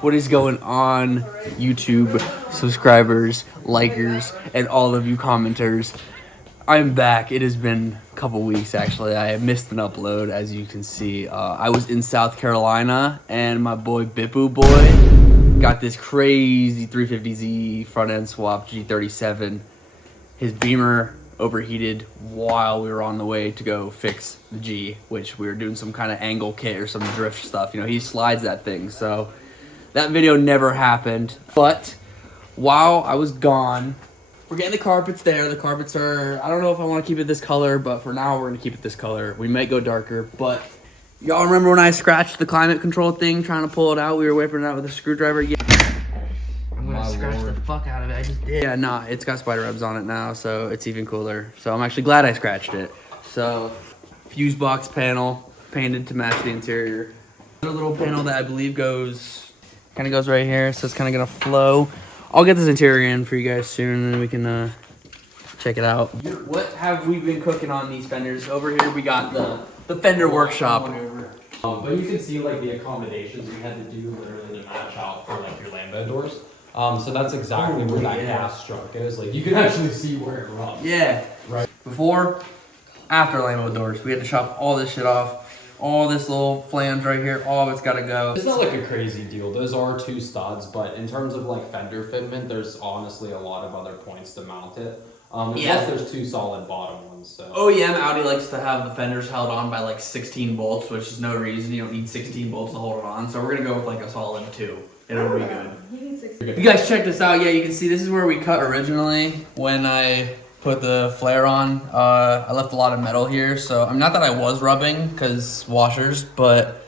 What is going on, YouTube subscribers, likers, and all of you commenters? I'm back. It has been a couple weeks, actually. I missed an upload, as you can see. I was in South Carolina, and my boy Bipu Boy got this crazy 350Z front-end swap G37. His Beamer overheated while we were on the way to go fix the G, which we were doing some kind of angle kit or some drift stuff. You know, he slides that thing, so that video never happened. But while I was gone, we're getting the carpets there. The carpets are, I don't know if I want to keep it this color, but for now we're going to keep it this color. We might go darker, but y'all remember when I scratched the climate control thing trying to pull it out? We were whipping it out with a screwdriver. Yeah. I'm going to scratch the fuck out of it. I just did. Yeah, nah, it's got spider webs on it now, so it's even cooler. So I'm actually glad I scratched it. So, fuse box panel, painted to match the interior. Another little panel that I believe goes right here, so it's kind of going to flow. I'll get this interior in for you guys soon, and then we can check it out. What have we been cooking on these fenders? Over here we got the fender workshop. But you can see like the accommodations we had to do literally to match out for like your Lambo doors. So that's exactly where that gas stroke is. Like you can actually see where it runs. Yeah. Right. Before, after Lambo doors, we had to chop all this shit off. All this little flange right here, all of it's gotta go. It's not like a crazy deal. Those are two studs, but in terms of like fender fitment, there's honestly a lot of other points to mount it. Plus there's two solid bottom ones. So. OEM Audi likes to have the fenders held on by like 16 bolts, which is no reason. You don't need 16 bolts to hold it on. So we're gonna go with like a solid 2. It'll be good. You guys check this out. Yeah, you can see this is where we cut originally when I put the flare on. I left a lot of metal here, so I'm not that I was rubbing because washers, but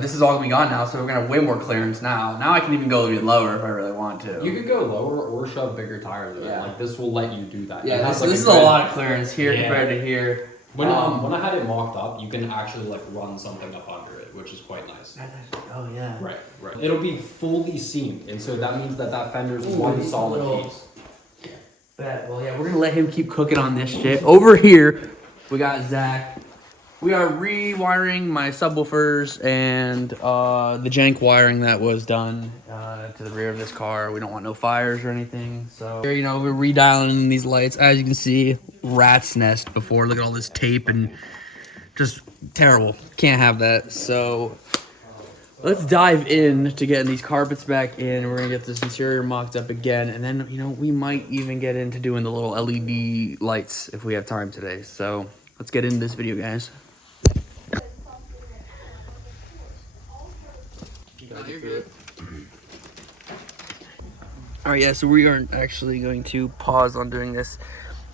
this is all gonna be gone now, so we're gonna have way more clearance now. Now I can even go even lower if I really want to. You could go lower or shove bigger tires in. Like this will let you do that. Yeah, this is a lot of clearance here compared to here. When I had it mocked up, you can actually like run something up under it, which is quite nice. Oh yeah. Right. It'll be fully seamed, and so that means that fender's one solid piece. Bet. Well, yeah, we're gonna let him keep cooking on this shit. Over here, we got Zach. We are rewiring my subwoofers and the jank wiring that was done to the rear of this car. We don't want no fires or anything. So, you know, we're redialing in these lights. As you can see, rat's nest before. Look at all this tape and just terrible. Can't have that. So, let's dive in to getting these carpets back in. We're gonna get this interior mocked up again, and then, you know, we might even get into doing the little LED lights if we have time today. So let's get into this video, guys. You're good. All right, yeah. So we are actually going to pause on doing this.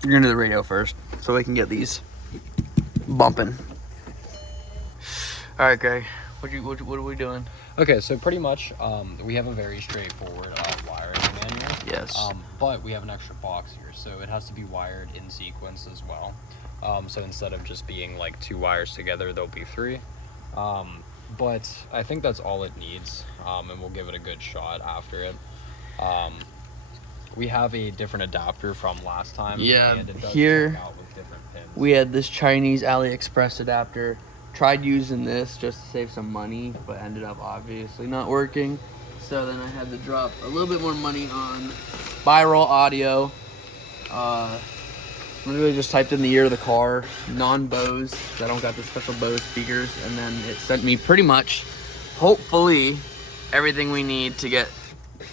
We're gonna do the radio first, so we can get these bumping. All right, Greg. What are we doing? Okay, so pretty much, we have a very straightforward wiring manual. Yes. But we have an extra box here, so it has to be wired in sequence as well. So instead of just being like 2 wires together, there'll be 3. But I think that's all it needs, and we'll give it a good shot after it. We have a different adapter from last time. Yeah, and it does here out with different pins. We had this Chinese AliExpress adapter. Tried using this just to save some money, but ended up obviously not working. So then I had to drop a little bit more money on Spiral Audio. Literally just typed in the year of the car, non-Bose. I don't got the special Bose speakers, and then it sent me pretty much, hopefully, everything we need to get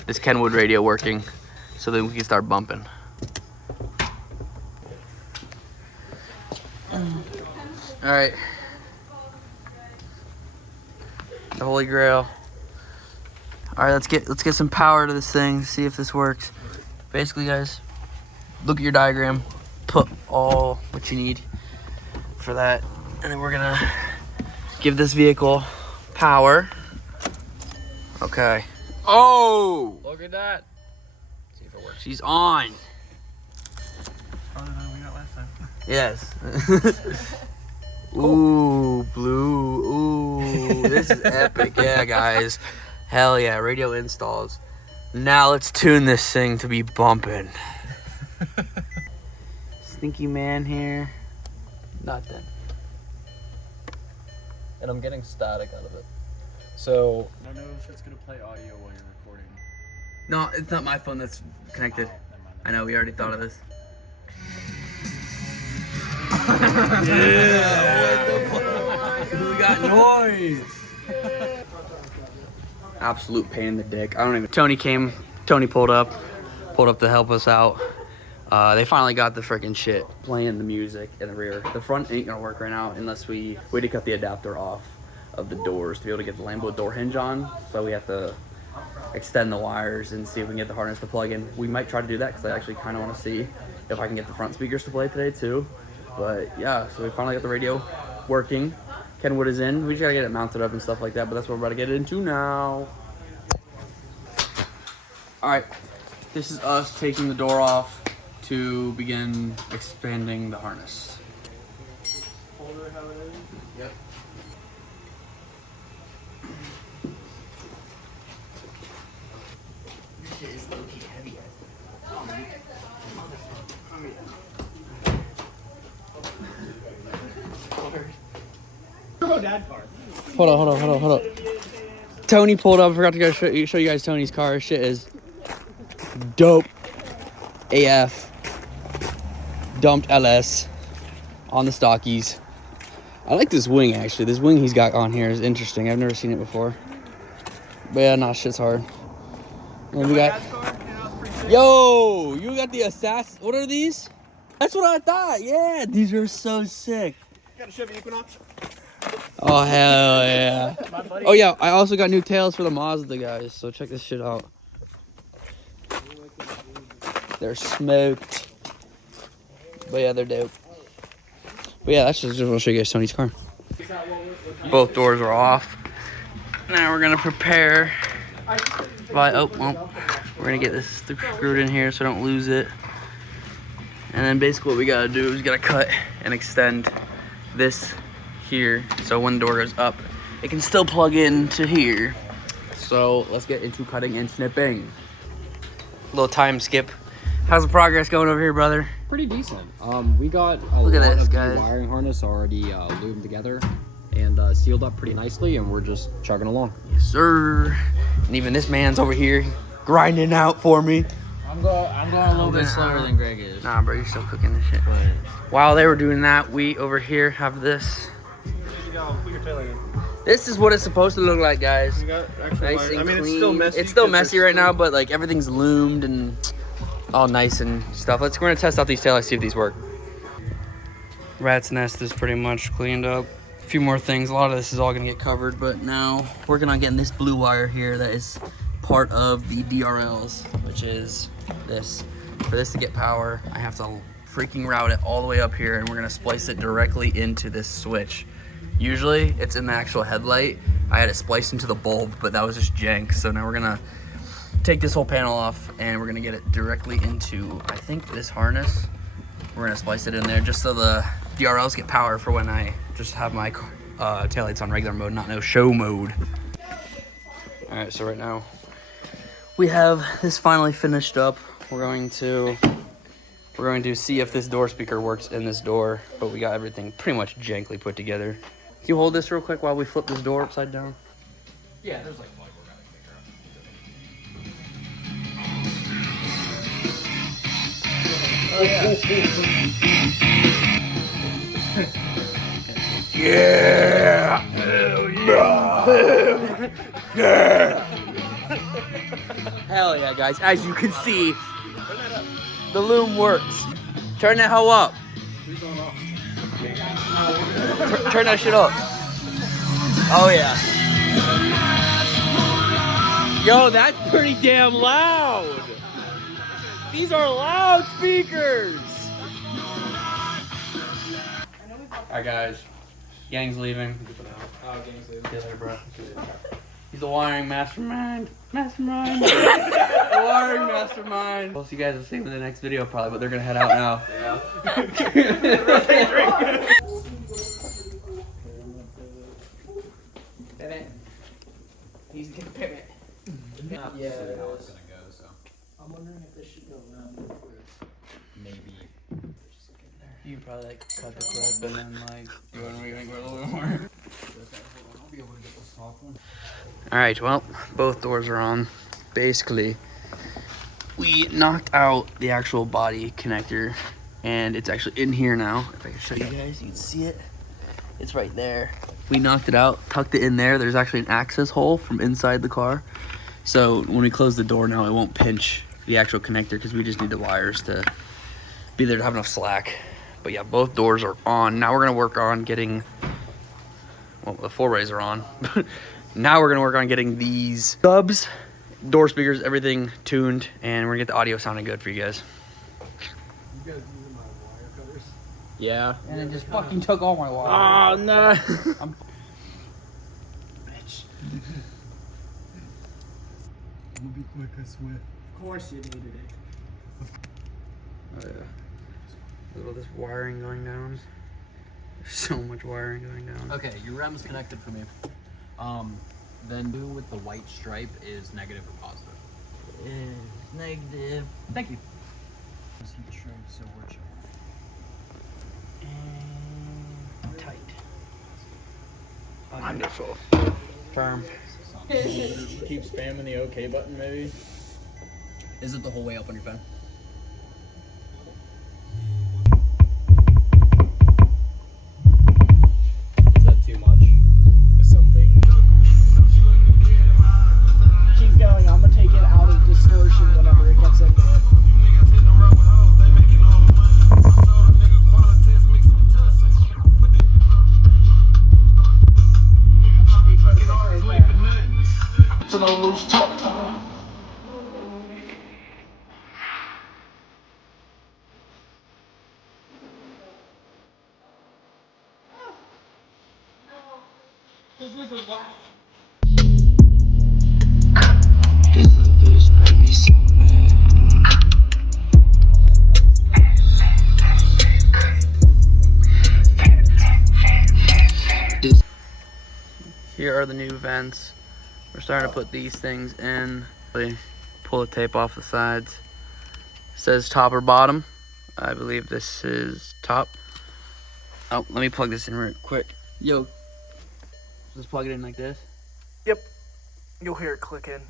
this Kenwood radio working, so then we can start bumping. All right. The Holy Grail. All right, let's get some power to this thing. See if this works. Basically, guys, look at your diagram. Put all what you need for that, and then we're gonna give this vehicle power. Okay. Oh! Look at that. See if it works. She's on. Probably the one we got last time. Yes. Cool. Ooh, blue. Ooh, this is epic. Yeah, guys. Hell yeah, radio installs. Now let's tune this thing to be bumping. Stinky man here. Nothing. And I'm getting static out of it. So I don't know if it's gonna play audio while you're recording. No, it's not my phone that's connected. Never mind. I know, we already thought of this. We got noise. Absolute pain in the dick. I don't even. Tony pulled up to help us out. They finally got the freaking shit playing the music in the rear. The front ain't gonna work right now unless we had to cut the adapter off of the doors to be able to get the Lambo door hinge on. So we have to extend the wires and see if we can get the harness to plug in. We might try to do that because I actually kind of want to see if I can get the front speakers to play today too. But yeah, so we finally got the radio working. Kenwood is in. We just gotta get it mounted up and stuff like that, but that's what we're about to get into now. All right, this is us taking the door off to begin expanding the harness. Yep. This shit is low-key heavy. Hold on. Tony pulled up. I forgot to go show you guys Tony's car. Shit is dope. AF. Dumped LS on the stockies. I like this wing actually. This wing he's got on here is interesting. I've never seen it before. But yeah, nah, shit's hard. And we got. Yo, you got the Assassin. What are these? That's what I thought. Yeah, these are so sick. Got a Chevy Equinox. Oh hell yeah! Oh yeah, I also got new tails for the Mazda guys. So check this shit out. They're smoked. But yeah, they're dope. But yeah, that's just I'll show you guys Tony's car. Both doors are off. Now we're gonna prepare. We're gonna get this screwed in here so I don't lose it. And then basically what we gotta do is we gotta cut and extend this here so when the door goes up, it can still plug into here. So let's get into cutting and snipping. Little time skip. How's the progress going over here, brother? pretty decent. We got a Look at lot this, of guys. the wiring harness already lubed together and sealed up pretty nicely, and we're just chugging along. Yes, sir. And even this man's over here grinding out for me. I'm going a little bit slower than Greg is. Nah, bro, you're still cooking this shit. While they were doing that, we over here have this. Put your tail in. This is what it's supposed to look like, guys. You got actual Nice wires. and I mean, clean. it's still messy. It's still 'cause messy there's right now, still- but like everything's loomed and all nice and stuff. We're gonna test out these taillights, see if these work. Rat's nest is pretty much cleaned up. A few more things. A lot of this is all gonna get covered, but now working on getting this blue wire here that is part of the DRLs, which is this. For this to get power, I have to freaking route it all the way up here, and we're gonna splice it directly into this switch. Usually it's in the actual headlight. I had it spliced into the bulb, but that was just jank. So now we're gonna take this whole panel off and we're gonna get it directly into, I think, this harness. We're gonna splice it in there just so the DRLs get power for when I just have my taillights on regular mode, not no show mode. All right, so right now we have this finally finished up. We're going to see if this door speaker works in this door, but we got everything pretty much jankly put together. Can you hold this real quick while we flip this door upside down? Yeah, there's like we're gonna Yeah! Yeah! Hell yeah, guys. As you can see, the loom works. Turn that hoe up. Turn that shit up. Oh yeah. Yo, that's pretty damn loud. These are loud speakers. Alright guys, gang's leaving. Oh, gang's leaving. Get there, bro. He's the wiring mastermind. Mastermind. The wiring mastermind. We'll see you guys will see him in the next video probably, but they're gonna head out now. Pivot. He's gonna pivot. Yeah. How it's gonna go, so I'm wondering if this should go around. maybe. You probably like cut the clip and then like you want to make it a little bit more. I'll be able to get this Alright, well, both doors are on. Basically, we knocked out the actual body connector, and it's actually in here now. If I can show you guys, you can see it. It's right there. We knocked it out, tucked it in there. There's actually an access hole from inside the car. So when we close the door now, it won't pinch the actual connector because we just need the wires to be there to have enough slack. But yeah, both doors are on. Now we're gonna work on getting, well, the four-ways are on. Now we're gonna work on getting these subs, door speakers, everything tuned, and we're gonna get the audio sounding good for you guys. You guys using my wire cutters? Yeah. And it just fucking took all my wire. Oh no. Bitch. I'm gonna be quick, I swear. Of course you needed it. Oh yeah. Look at all this wiring going down. There's so much wiring going down. Okay, your REM's connected for me. Then do with the white stripe is negative or positive. It's negative. Thank you. And tight. Wonderful. Firm. Keep spamming the OK button, maybe. Is it the whole way up on your phone? Is that too much? Something. Keep going. I'm gonna take it out of distortion whenever it gets into it. Here are the new vents. We're starting to put these things in. Pull the tape off the sides. It says top or bottom. I believe this is top. Oh, let me plug this in real quick. Yo, just plug it in like this. Yep. You'll hear it click in.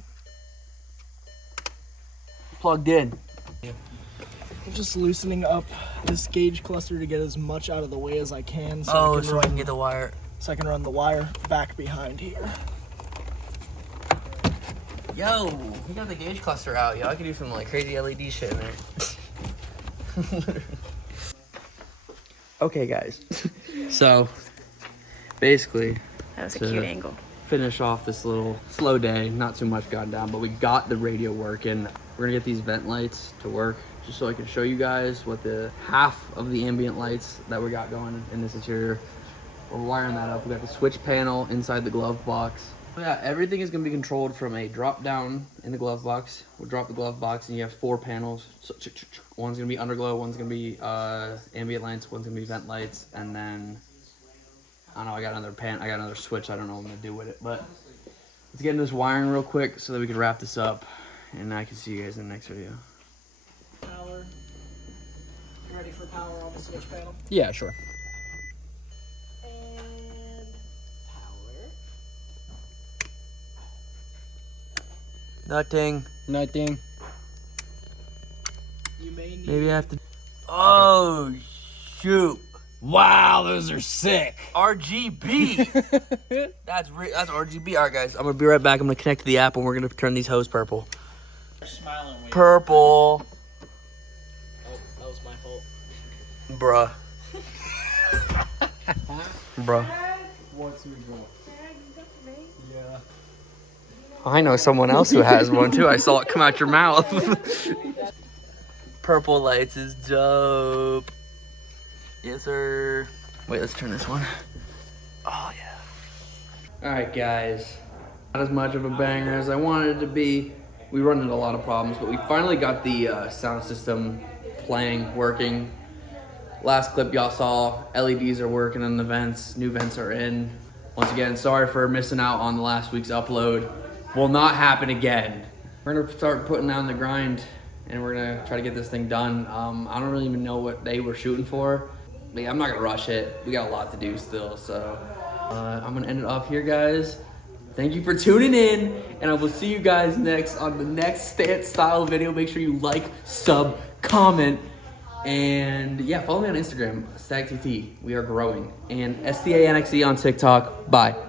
Plugged in. I'm just loosening up this gauge cluster to get as much out of the way as I can, so I can get the wire. so I can run the wire back behind here. Yo, we got the gauge cluster out. Yo, I could do some like crazy LED shit in there. Okay, guys. So, basically, That was a to cute angle. finish off this little slow day, not too much gone down, but we got the radio working. We're gonna get these vent lights to work, just so I can show you guys what the half of the ambient lights that we got going in this interior. We're wiring that up. We got the switch panel inside the glove box. Yeah, everything is gonna be controlled from a drop down in the glove box. We'll drop the glove box and you have 4 panels. So, one's gonna be underglow, one's gonna be ambient lights, one's gonna be vent lights, and then I don't know, I got another switch. I don't know what I'm gonna do with it, but let's get into this wiring real quick so that we can wrap this up, and I can see you guys in the next video. Power. Ready for power on the switch panel? Yeah, sure. And power. Nothing. Nothing. You may need. Maybe I have to. Oh shoot! Wow, those are sick. RGB. That's RGB. All right, guys. I'm gonna be right back. I'm gonna connect to the app and we're gonna turn these hose purple. Smiling. Wait. Purple, Oh, that was my fault. bruh. Bruh. What's your goal? Yeah. I know someone else who has one too. I saw it come out your mouth. Purple lights is dope. Yes, sir. Wait, let's turn this one. Oh, yeah. All right, guys. Not as much of a banger as I wanted it to be. We run into a lot of problems, but we finally got the sound system playing, working. Last clip y'all saw, LEDs are working on the vents. New vents are in. Once again, sorry for missing out on the last week's upload. Will not happen again. We're gonna start putting down the grind and we're gonna try to get this thing done. I don't really even know what day we're shooting for. But yeah, I'm not gonna rush it. We got a lot to do still, so I'm gonna end it off here, guys. Thank you for tuning in, and I will see you guys next on the next style video. Make sure you like, sub, comment, and yeah, follow me on Instagram, Statictt. We are growing, and STANXE on TikTok. Bye.